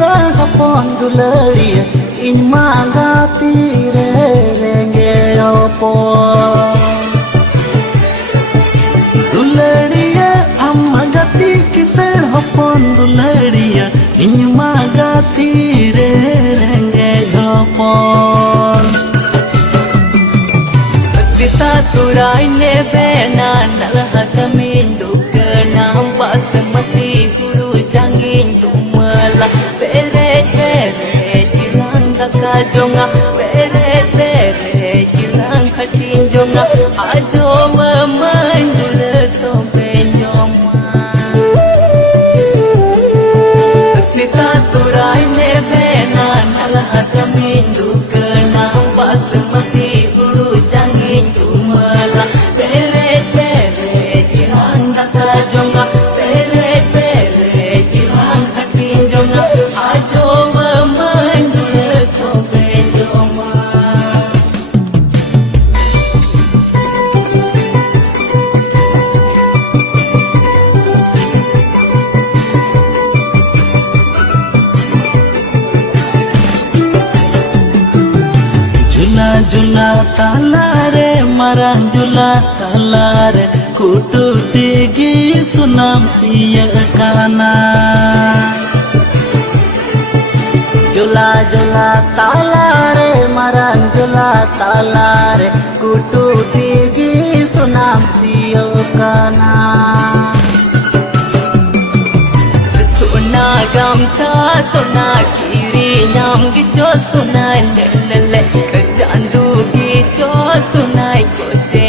kisah hapon dularia in magati renge opon dularia amagati kisah hapon dularia in magati renge opon kita turai nebe nalah kamin dukana basmati guru jangin tumala pere pere jilang kaka jonga pere pere jilang khatin jonga ajo mandul to benjoma kita turai nebe nalah kamin dukana basmati guru jangin tumala pere pere jilang kaka jonga pere pere jilang khatin jonga ajo mandul to benjoma Jula jula talare marang jula talare kutu tigi sunam siya kana Jula jula talare marang jula talare kutu tigi sunam siya kana Sona gamta sona kiri nyam gijo sona lele jandu gijo sunai ko je